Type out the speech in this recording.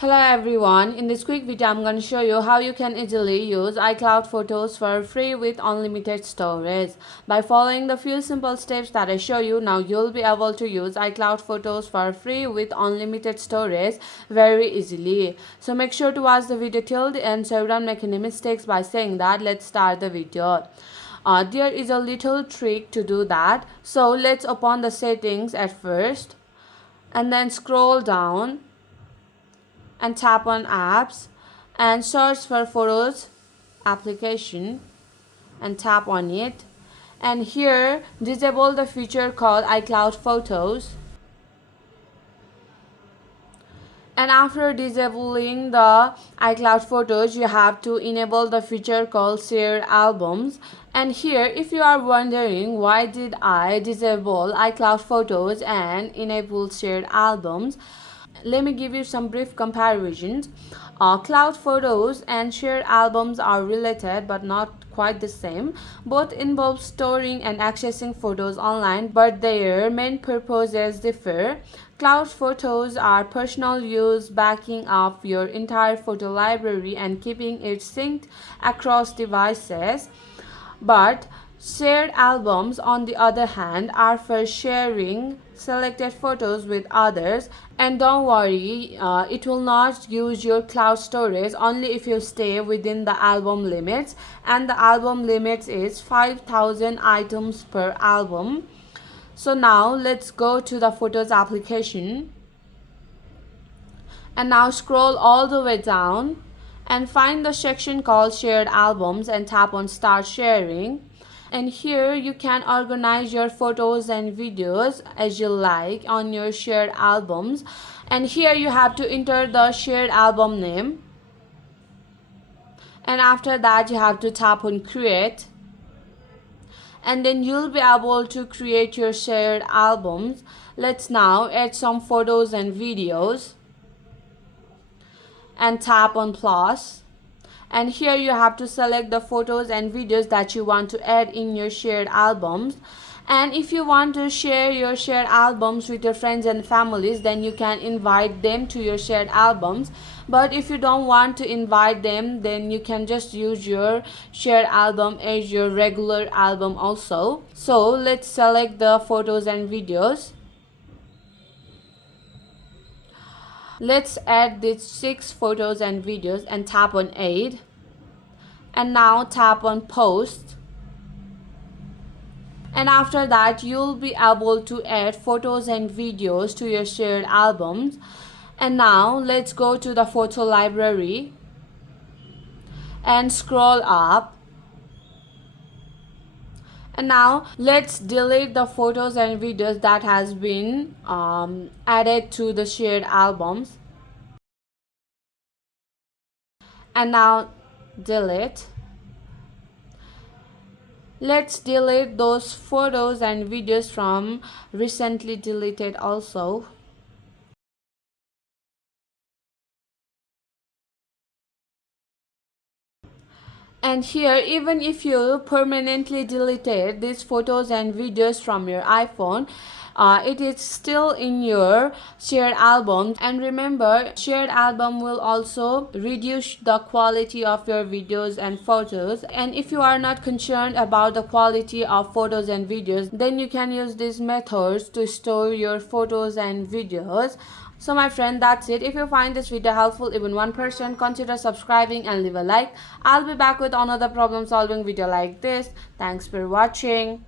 Hello everyone, in this quick video I'm going to show you how you can easily use iCloud photos for free with unlimited storage. By following the few simple steps that I show you, now you'll be able to use iCloud photos for free with unlimited storage very easily. So make sure to watch the video till the end so you don't make any mistakes. By saying that, let's start the video. There is a little trick to do that. So let's open the settings at first and then scroll down and tap on apps and search for photos application and tap on it, and here disable the feature called iCloud photos. And after disabling the iCloud photos, you have to enable the feature called shared albums. And here, if you are wondering why did I disable iCloud photos and enable shared albums, let me give you some brief comparisons. Cloud photos and shared albums are related but not quite the same. Both involve storing and accessing photos online, but their main purposes differ. Cloud photos are personal use, backing up your entire photo library and keeping it synced across devices. But shared albums, on the other hand, are for sharing selected photos with others. And don't worry, it will not use your cloud storage only if you stay within the album limits. And the album limits is 5,000 items per album. So now let's go to the photos application. And now scroll all the way down and find the section called shared albums and tap on start sharing. And here you can organize your photos and videos as you like on your shared albums. And here you have to enter the shared album name. And after that you have to tap on create. And then you'll be able to create your shared albums. Let's now add some photos and videos. And tap on plus. And here you have to select the photos and videos that you want to add in your shared albums. And if you want to share your shared albums with your friends and families, then you can invite them to your shared albums. But if you don't want to invite them, then you can just use your shared album as your regular album also. So let's select the photos and videos. Let's add these 6 photos and videos and tap on add. And now tap on post. And after that you'll be able to add photos and videos to your shared albums. And now let's go to the photo library and scroll up. And now let's delete the photos and videos that has been added to the shared albums. And now delete. Let's delete those photos and videos from recently deleted also. And here, even if you permanently deleted these photos and videos from your iPhone, it is still in your shared album. And remember, shared album will also reduce the quality of your videos and photos. And if you are not concerned about the quality of photos and videos, then you can use these methods to store your photos and videos. So my friend, that's it. If you find this video helpful, even 1%, consider subscribing and leave a like. I'll be back with another problem solving video like this. Thanks for watching.